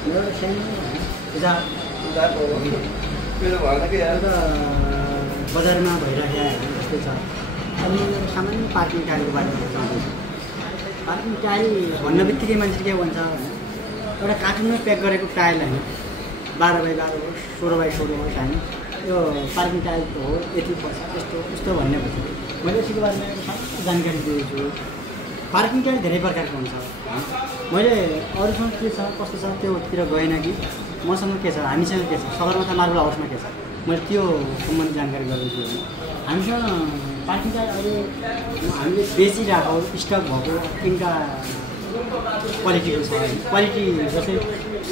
एउटा सानो बजारमा भइरहेको जस्तै छ। अनि यो सामान्य पार्किङ टाइलको बारेमा जान्दैछु। पार्किङ टाइल भन्न बित्तिकै मान्छे के भन्छ भने एउटा कार्टुनमा प्याक गरेको टाइल होइन, 12x12 हो, 16x16 होस् होइन, यो पार्किङ टाइल हो, यति पर्छ, यस्तो यस्तो भन्ने बुझ्छु। मैले यसको बारेमा एउटा सानो जानकारी दिएको छु। पार्किङ टाइल धेरै प्रकारको हुन्छ। मैले अरूसँग के छ कस्तो छ त्योतिर गएन कि मसँग के छ, हामीसँग के छ, सगरमाथा मार्बल हाउसमा के छ, मैले त्यो सम्बन्धी जानकारी गर्दैछु। हामीसँग पार्किङ टाइल अहिले हामीले बेचिरहेको स्टक भएको तिनवटा क्वालिटीको छ। क्वालिटी जस्तै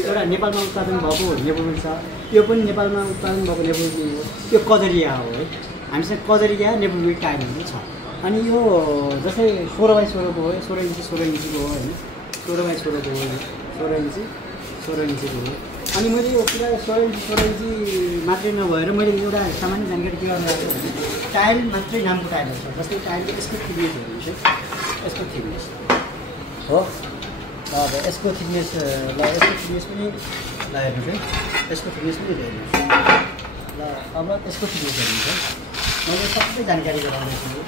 एउटा नेपालमा उत्पादन भएको नेबुल छ, यो पनि नेपालमा उत्पादन भएको नेबुल हो, यो कजरिया हो है। हामीसँग कजरिया नेबुल टाइलहरू छ। अनि यो जस्तै 16x16 को हो, 16 इन्ची 16 इन्चीको हो होइन, 16x16 को हो, 16 इन्ची 16 इन्चीको हो। अनि मैले यो पुरा 16 इन्ची मात्रै नभएर मैले एउटा सामान्य जानकारी के गर्नु भएको भने टाइल मात्रै नामको टाइलहरू छ। जस्तै टाइलको यसको थिकनेस हेर्नुहोस् है, यसको थिकनेस हो। अब यसको थिकनेस ल, यसको थिकनेस पनि ल हेर्नुहोस् है, यसको थिकनेस पनि हेर्नुहोस् ल। अब यसको थिकनेस हेर्नुहोस् है, मैले सबै जानकारी गराउँदैछु।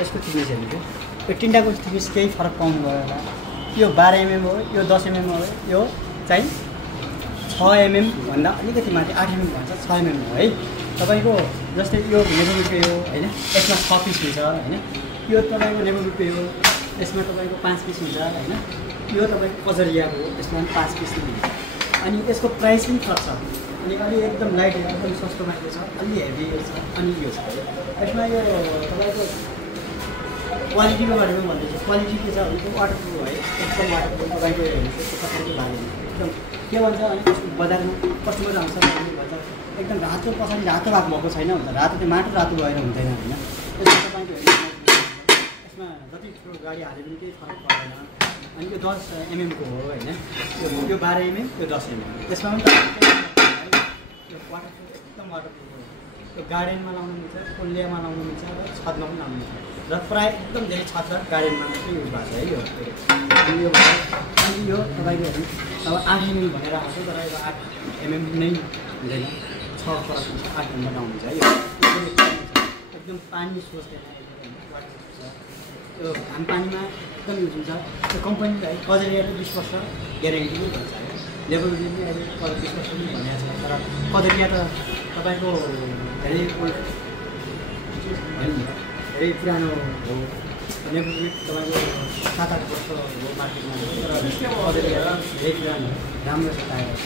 यसको थिकनेस हेर्नुहोस् है, यो तिनवटाको थिकनेस केही फरक पाउनु भयो होला। यो 12 mm हो, यो 10 mm हो, यो चाहिँ 6 mm भन्दा अलिकति माथि 8 mm भन्छ 6 mm हो है। तपाईँको जस्तै यो नेबुलुपे हो होइन, यसमा 6 पिस हुन्छ होइन। यो तपाईँको नेबुलुपे हो, यसमा तपाईँको 5 पिस हुन्छ होइन। यो तपाईँको कजरिया हो, यसमा 5 पिस हुन्छ। अनि यसको प्राइस पनि फरक छ। अनि अलि एकदम लाइट एकदम सस्तोमा के छ, अलि हेभी छ, अनि यो छ। यसमा यो तपाईँको क्वालिटीको बारेमा भन्दैछु। क्वालिटी के छ भने त्यो वाटरप्रुफ है, एकदम वाटरप्रुफ। तपाईँको हेर्नुहोस् यस्तो प्रकारको भागेन एकदम के भन्छ अनि बजारमा कस्टमर आउँछ भने भन्छ एकदम रातो, पछाडि रातो भाग भएको छैन भन्छ। रातो त्यो माटो रातो भएर हुँदैन होइन। यसमा तपाईँको हेर्नुहोस्, यसमा जति ठुलो गाडी हाले पनि केही फरक पर्दैन। अनि यो 10 mm को हो होइन, यो 12 mm, यो 10 mm। यसमा पनि यो वाटरप्रुफ एकदम वाटरप्रुफ हो। यो गार्डनमा लाउनु मिल्छ, कोल्लियामा लाउनु मिल्छ र छतमा पनि लाउनु मिल्छ। र प्रायः एकदम धेरै छत र गार्डनमा मात्रै युज भएको छ है यो। अनि यो तपाईँको हेर्नु अब 8 mm भनेर आएको छ, तर यो 8 mm नै हुँदैन, 6 फरक हुन्छ, 8 mm आउनुहुन्छ है यो। एकदम पानी सोच्दैन, वाटरप्रुफ छ। यो घाम पानीमा एकदम युज हुन्छ। यो कम्पनीले है कजरियाले 20 वर्ष ग्यारेन्टी पनि भन्छ है। लेबरले पनि अहिले 20 वर्ष पनि भनेको छ, तर कजरिया त तपाईँको धेरै धेरै पुरानो हो। नेबुल तपाईँको 7-8 वर्ष हो मार्केटमा, तर कजरिया धेरै पुरानो राम्रो छ टायर।